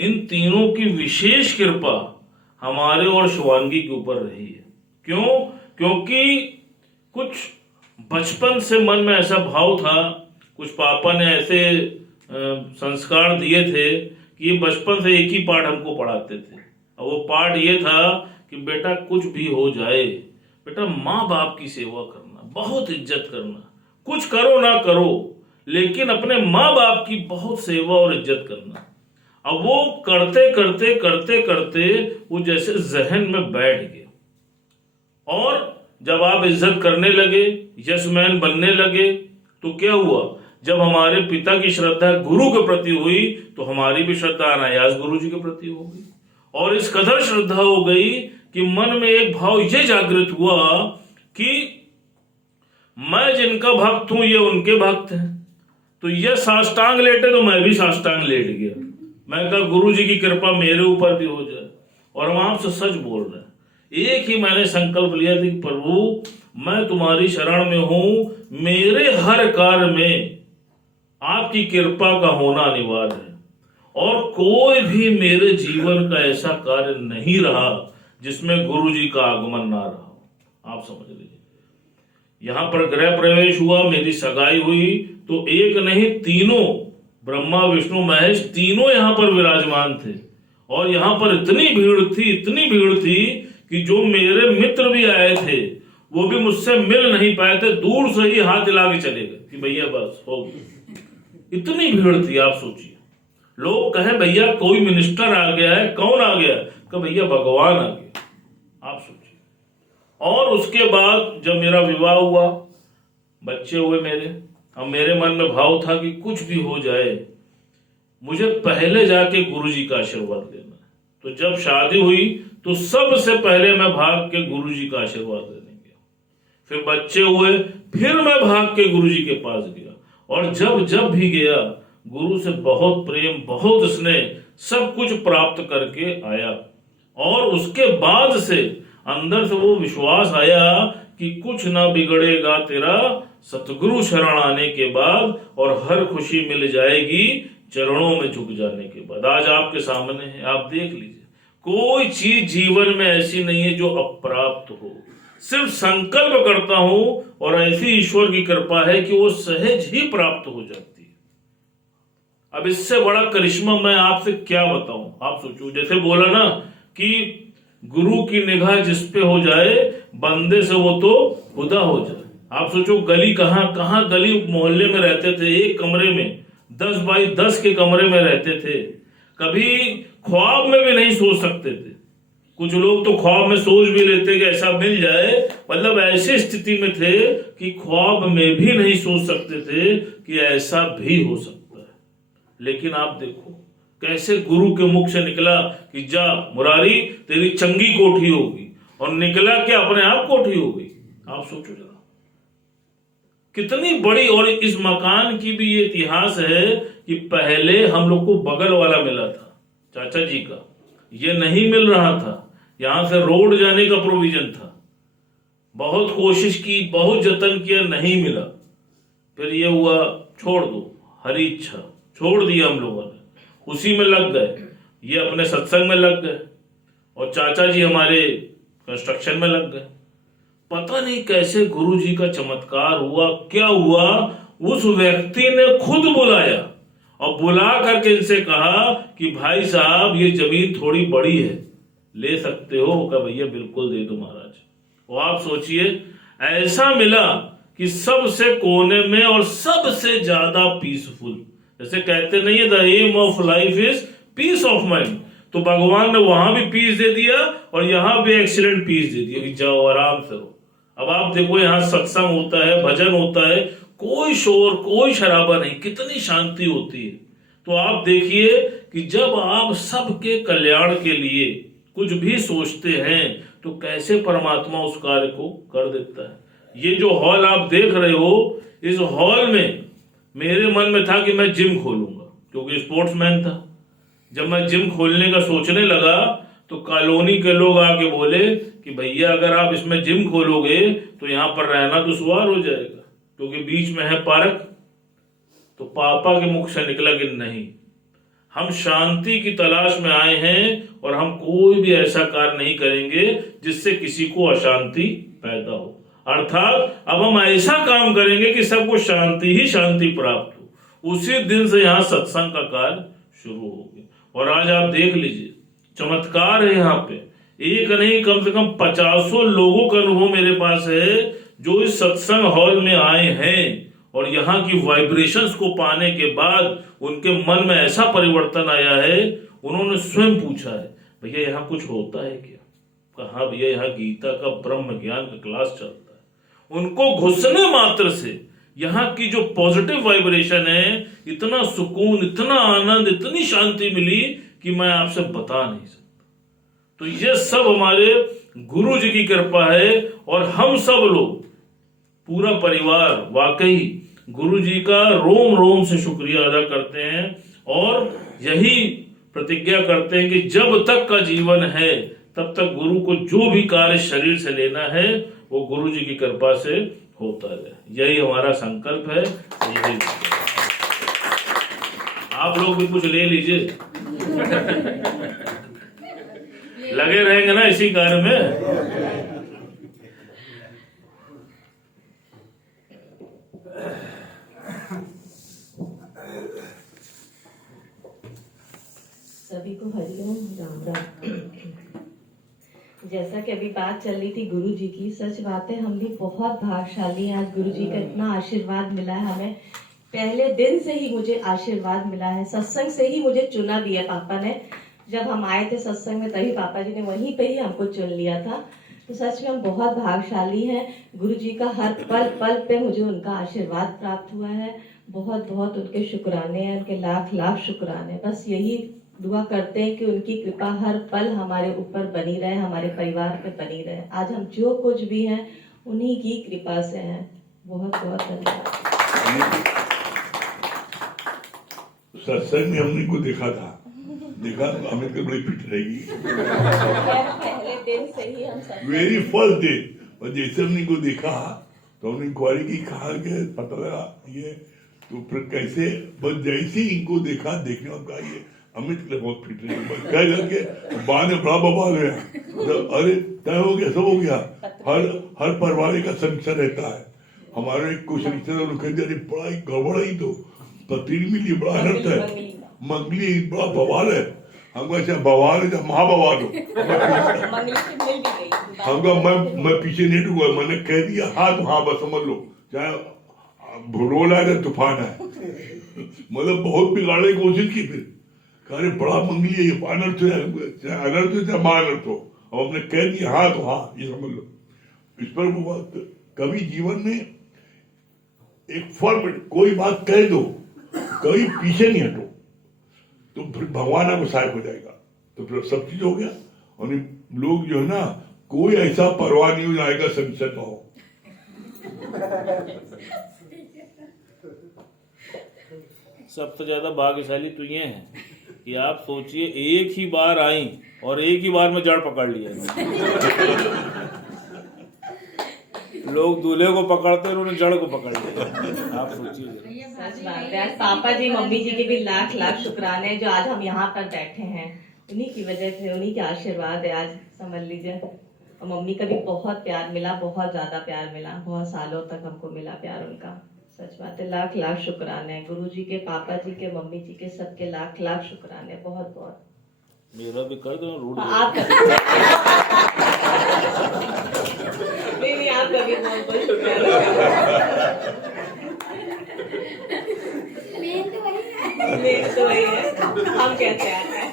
इन तीनों की विशेष कृपा हमारे और शिवांगी के ऊपर रही है। क्यों? क्योंकि कुछ बचपन से मन में ऐसा भाव था, कुछ पापा ने ऐसे संस्कार दिए थे कि ये बचपन से एक ही पाठ हमको पढ़ाते थे, और वो पाठ ये था कि बेटा कुछ भी हो जाए, बेटा माँ बाप की सेवा करना, बहुत इज्जत करना, कुछ करो ना करो लेकिन अपने माँ बाप की बहुत सेवा और इज्जत करना। अब वो करते करते करते करते वो जैसे जहन में बैठ गया, और जब आप इज्जत करने लगे, यशमैन बनने लगे, तो क्या हुआ, जब हमारे पिता की श्रद्धा गुरु के प्रति हुई तो हमारी भी श्रद्धा अनायास गुरु जी के प्रति हो गई। और इस कदर श्रद्धा हो गई कि मन में एक भाव ये जागृत हुआ कि मैं जिनका भक्त हूं ये उनके भक्त हैं, तो ये साष्टांग लेटे तो मैं भी साष्टांग लेट गया। मैं कहा गुरु जी की कृपा मेरे ऊपर भी हो जाए। और हम आपसे सच बोल रहे हैं, एक ही मैंने संकल्प लिया था कि प्रभु मैं तुम्हारी शरण में हूं, मेरे हर कार्य में आपकी कृपा का होना अनिवार्य है, और कोई भी मेरे जीवन का ऐसा कार्य नहीं रहा जिसमें गुरु जी का आगमन ना रहा हो। आप समझ लीजिए, यहां पर गृह प्रवेश हुआ, मेरी सगाई हुई, तो एक नहीं तीनों, ब्रह्मा विष्णु महेश तीनों यहां पर विराजमान थे। और यहां पर इतनी भीड़ थी कि जो मेरे मित्र भी आए थे वो भी मुझसे मिल नहीं पाए थे, दूर से ही हाथ हिला के चले गए कि भैया बस हो गया। इतनी भीड़ थी, आप सोचिए। लोग कहे भैया कोई मिनिस्टर आ गया है, कौन आ गया, कि भैया भगवान आ गया। आप सोचिए। और उसके बाद जब मेरा विवाह हुआ, बच्चे हुए मेरे, अब मेरे मन में भाव था कि कुछ भी हो जाए मुझे पहले जाके गुरु जी का आशीर्वाद लेना है। तो जब शादी हुई तो सबसे पहले मैं भाग के गुरु जी का आशीर्वाद लेने गया। फिर बच्चे हुए, फिर मैं भाग के गुरु जी के पास गया। और जब भी गया गुरु से बहुत प्रेम, बहुत स्नेह, सब कुछ प्राप्त करके आया। और उसके बाद से अंदर से वो विश्वास आया कि कुछ ना बिगड़ेगा तेरा सतगुरु शरण आने के बाद, और हर खुशी मिल जाएगी चरणों में झुक जाने के बाद। आज आपके सामने है, आप देख लीजिए, कोई चीज जीवन में ऐसी नहीं है जो अप्राप्त हो। सिर्फ संकल्प करता हूं और ऐसी ईश्वर की कृपा है कि वो सहज ही प्राप्त हो जाती है। अब इससे बड़ा करिश्मा मैं आपसे क्या बताऊं। आप सोचो, जैसे बोला ना कि गुरु की निगाह जिस पे हो जाए बंदे से वो तो खुदा हो जाए। आप सोचो, गली कहां गली मोहल्ले में रहते थे, एक कमरे में 10 बाई 10 के कमरे में रहते थे, कभी ख्वाब में भी नहीं सोच सकते थे। कुछ लोग तो ख्वाब में सोच भी लेते कि ऐसा मिल जाए, मतलब ऐसी स्थिति में थे कि ख्वाब में भी नहीं सोच सकते थे कि ऐसा भी हो सकता है। लेकिन आप देखो कैसे गुरु के मुख से निकला कि जा मुरारी तेरी चंगी कोठी होगी, और निकला कि अपने आप कोठी हो गई। आप सोचो जरा कितनी बड़ी। और इस मकान की भी ये इतिहास है कि पहले हम लोग को बगल वाला मिला था, चाचा जी का, ये नहीं मिल रहा था। यहां से रोड जाने का प्रोविजन था, बहुत कोशिश की, बहुत जतन किया, नहीं मिला। फिर ये हुआ छोड़ दो, हरी इच्छा, छोड़ दिया हम लोगों ने, उसी में लग गए। ये अपने सत्संग में लग गए और चाचा जी हमारे कंस्ट्रक्शन में लग गए। पता नहीं कैसे गुरु जी का चमत्कार हुआ, क्या हुआ, उस व्यक्ति ने खुद बुलाया और बुला करके इनसे कहा कि भाई साहब ये जमीन थोड़ी बड़ी है, ले सकते हो? कहा भैया बिल्कुल दे दो महाराज। और आप सोचिए ऐसा मिला कि सबसे कोने में और सबसे ज्यादा पीसफुल। जैसे कहते नहीं है the aim of life is peace of mind, तो भगवान ने वहां भी पीस दे दिया और यहां भी एक्सीलेंट पीस दे दिया कि जाओ आराम से रहो। अब आप देखो यहाँ सत्संग होता है, भजन होता है, कोई शोर कोई शराबा नहीं, कितनी शांति होती है। तो आप देखिए कि जब आप सबके कल्याण के लिए कुछ भी सोचते हैं तो कैसे परमात्मा उस कार्य को कर देता है। ये जो हॉल आप देख रहे हो, इस हॉल में मेरे मन में था कि मैं जिम खोलूंगा, क्योंकि स्पोर्ट्समैन था। जब मैं जिम खोलने का सोचने लगा तो कॉलोनी के लोग आके बोले कि भैया अगर आप इसमें जिम खोलोगे तो यहाँ पर रहना दुश्वार हो जाएगा, क्योंकि बीच में है पार्क। तो पापा के मुख से निकला कि नहीं, हम शांति की तलाश में आए हैं और हम कोई भी ऐसा कार्य नहीं करेंगे जिससे किसी को अशांति पैदा हो। अर्थात अब हम ऐसा काम करेंगे कि सबको शांति ही शांति प्राप्त हो। उसी दिन से यहाँ सत्संग का कार्य शुरू हो गया। और आज आप देख लीजिए, चमत्कार है यहाँ पे, एक नहीं कम से कम 50 लोगों का अनुभव मेरे पास है जो इस सत्संग हॉल में आए हैं और यहाँ की वाइब्रेशंस को पाने के बाद उनके मन में ऐसा परिवर्तन आया है, उन्होंने स्वयं पूछा है, भैया यहाँ कुछ होता है क्या? कहा भैया यहाँ गीता का ब्रह्म ज्ञान का क्लास चलता है। उनको घुसने मात्र से यहाँ की जो पॉजिटिव वाइब्रेशन है, इतना सुकून, इतना आनंद, इतनी शांति मिली कि मैं आपसे बता नहीं सकता। तो ये सब हमारे गुरु जी की कृपा है और हम सब लोग पूरा परिवार वाकई गुरु जी का रोम रोम से शुक्रिया अदा करते हैं और यही प्रतिज्ञा करते हैं कि जब तक का जीवन है तब तक गुरु को जो भी कार्य शरीर से लेना है वो गुरु जी की कृपा से होता रहे। यही हमारा संकल्प है। यही आप लोग भी कुछ ले लीजिए, लगे रहेंगे ना इसी कार्य में। सभी को हरिओम राम राम। जैसा कि अभी बात चल रही थी गुरु जी की, सच बात है, हम भी बहुत भाग्यशाली हैं। आज गुरु जी का इतना आशीर्वाद मिला है हमें। पहले दिन से ही मुझे आशीर्वाद मिला है, सत्संग से ही मुझे चुना भी है पापा ने। जब हम आए थे सत्संग में तभी पापा जी ने वहीं पे ही हमको चुन लिया था। तो सच में हम बहुत भाग्यशाली हैं। गुरु जी का हर पल पल पे मुझे उनका आशीर्वाद प्राप्त हुआ है। बहुत बहुत उनके शुक्राने हैं, उनके लाख लाख शुक्राने। बस यही दुआ करते हैं कि उनकी कृपा हर पल हमारे ऊपर बनी रहे, हमारे परिवार पे बनी रहे। आज हम जो कुछ भी हैं उन्हीं की कृपा से हैं। बहुत बहुत धन्यवाद। सत्संग में हमने को देखा तो हमें तो बड़ी फिट रहेगी। पहले दिन से ही हम वेरी फर्स्ट डे और जैसे हमने को देखा तो हमने इंक्वायरी की, कहा कि पता लगा ये तो फिर कैसे, बस जैसे इनको देखा, देखने में कहा ये अमित के लिए बहुत फिट रहेगी। कह करके बाहर बड़ा बवाल है, अरे तय हो गया, सब हो गया। हर परिवार का संशय रहता है। हमारे कुछ रिश्तेदार कह दिया बड़ा ही गड़बड़ ही, तो पत्नी मिली, बड़ा अनर्थ है, मंगली बड़ा बवाल है। हमको ऐसा बवाल है, महाबवाल हो। हमको मैं पीछे नहीं रुका, मैंने कह दिया हाँ तो हाँ, बस समझ लो, चाहे भूरोल आए या तूफान आए। मतलब बहुत बिगाड़ने की कोशिश की, फिर अरे बड़ा मंगली है, ये अनर्थ है, चाहे अनर्थ हो चाहे महाअनर्थ हो। अब हमने कह दिया हाँ तो हाँ, ये समझ लो। इस पर वो बात, कभी जीवन में एक फॉर्म, कोई बात कह दो, कभी पीछे नहीं हटो, तो फिर भगवान आपको सहायक हो जाएगा। तो फिर सब चीज हो गया। और लोग जो है ना, कोई ऐसा परवाह नहीं हो जाएगा संशय का हो। सबसे ज्यादा भाग्यशाली तो ये है कि आप सोचिए, एक ही बार आई और एक ही बार में जड़ पकड़ लिया। लोग दूल्हे को पकड़ते हैं, उन्होंने जड़ को पकड़ लिया। आप सोचिए। सच बात है। पापा जी मम्मी जी के भी लाख लाख शुक्राने, जो आज हम यहाँ पर बैठे हैं उन्हीं की वजह से, उन्हीं के आशीर्वाद है आज, समझ लीजिए। और मम्मी का भी बहुत प्यार मिला, बहुत ज्यादा प्यार मिला, बहुत सालों तक हमको मिला प्यार उनका। सच बात है, लाख लाख शुक्राने गुरु जी के, पापा जी के, मम्मी जी के, सबके लाख लाख शुक्राने। बहुत बहुत। मेरा भी कर दो रूढ़। आप नहीं, आपका भी बहुत बहुत शुक्राना। मेन तो वही है, हम कैसे आते हैं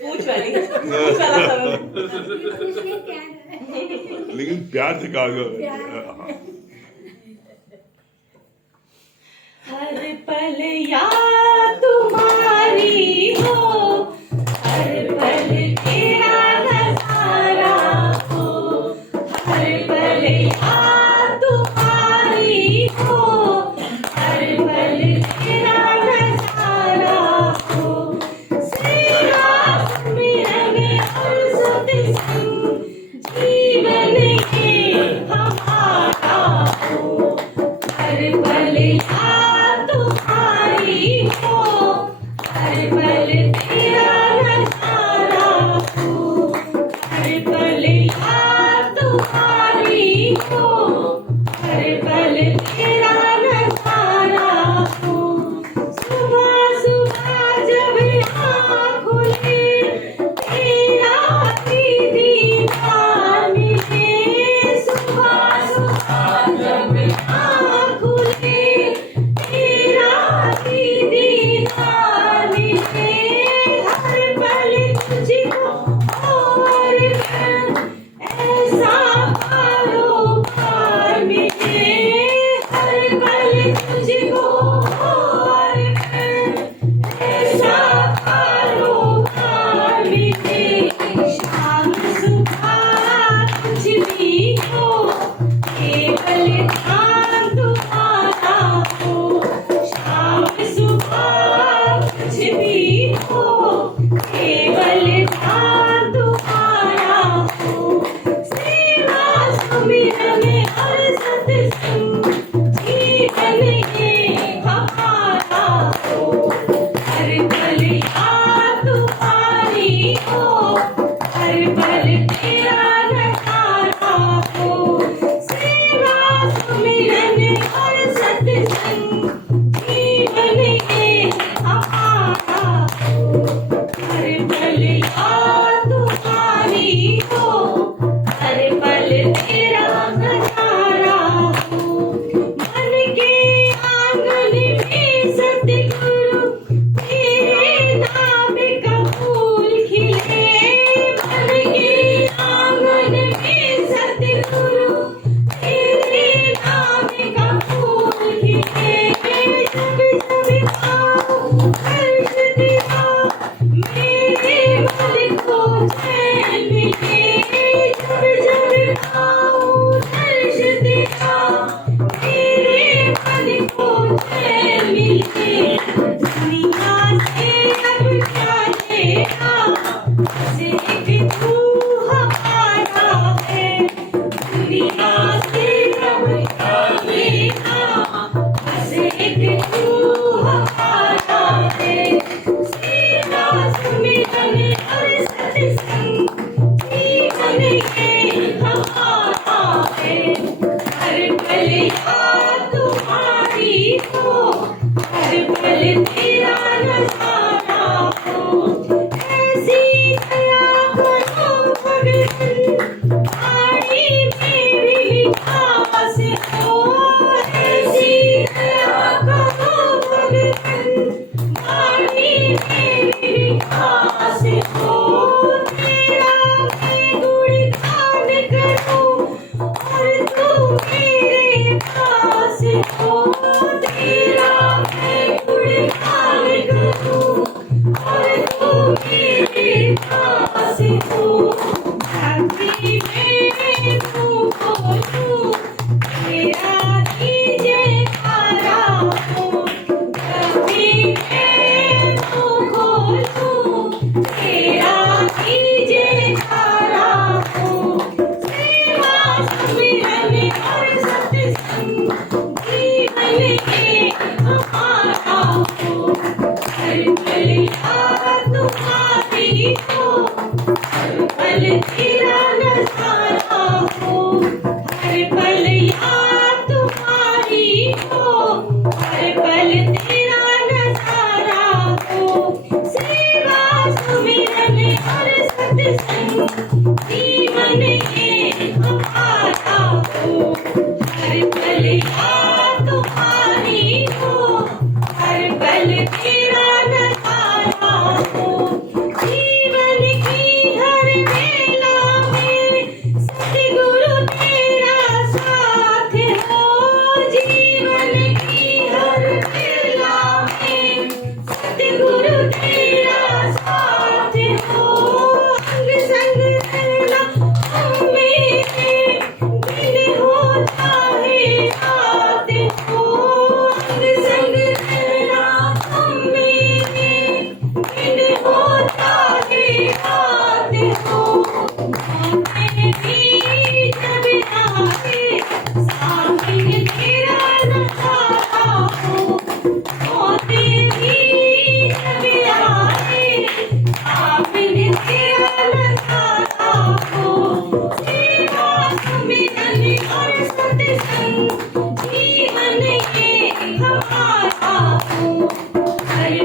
पूछ वाली लेकिन प्यार से कहा। हर पल याद तुम्हारी हो, हर पल तेरा नजारा हो, हर पल याद तुम्हारी हो, हर पल तेरा नजारा हो। सेवा मिलन और सत्संग जीवन ये हमारा हो, हर पल याद तुम्हारी हो।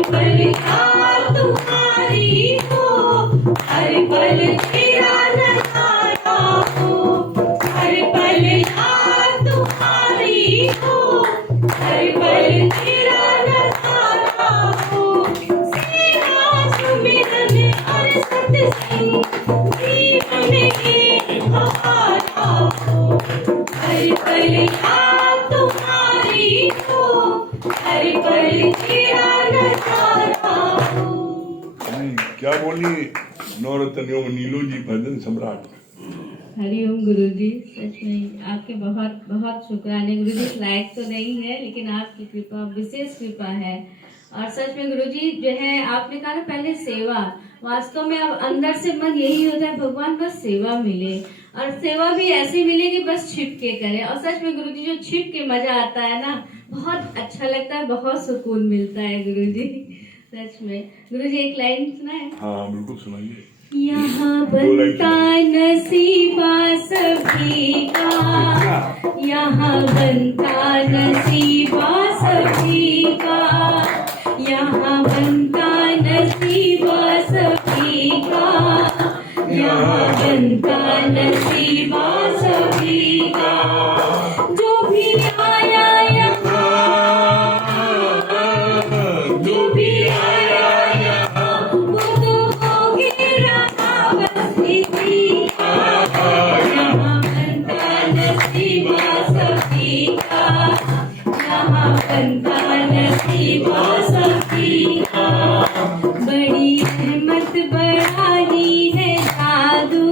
पल याद तुम्हारी हो, हर पल तेरा नजारा हो, हर पल याद तुम्हारी हो, हर पल तेरा नजारा हो। सेवा सुमिरन और सत्संग जीवन में हमारा हो, हर पल याद तुम्हारी हो, हर पल तेरा नजारा हो। क्या बोली नवरत्नियों में नीलू जी भजन सम्राट। हरिओम गुरुजी, सच में आपके बहुत बहुत शुक्राने गुरुजी। इस लायक तो नहीं है लेकिन आपकी कृपा विशेष कृपा है। और सच में गुरुजी जो है आपने कहा ना पहले सेवा, वास्तव में अब अंदर से मन यही होता है भगवान बस सेवा मिले, और सेवा भी ऐसी मिले कि बस छिप के करें। और सच में गुरुजी जो छिप के मजा आता है ना, बहुत अच्छा लगता है, बहुत सुकून मिलता है गुरुजी। सच में गुरुजी एक लाइन सुना है, हाँ बिल्कुल सुनाइए। यहाँ बनता नसीबा सभी का, यहाँ बनता नसीबा सभी का, यहाँ बनता नसीबा सभी का, यहाँ बनता नसीबा सभी का। जो भी आया यहाँ, जो भी आया यहाँ, वो तो हो गया बस इसी का। यहाँ बनता नसीबा सभी का, यहाँ बनता नसीबा सभी का। बड़ी रहमत बड़ा ही है जादू,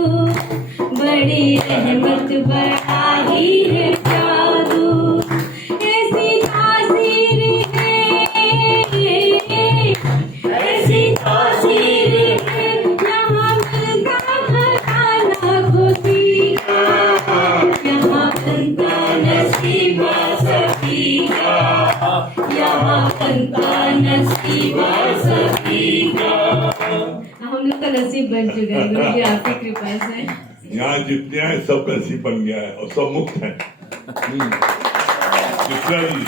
बड़ी रहमत बड़ा ही है जादू। ऐसी तासीर है, ऐसी तासीर है, यहाँ मिलता खजाना खुशी का, यहाँ बनता नसीबा सभी का, यहाँ बनता नसीबा सभी का। हम लोग का नसीब बन चुका है गुरुजी आपकी कृपा से। यहाँ जितने हैं सबका नसीब बन गया है और सब मुक्त हैं। कृष्णा जी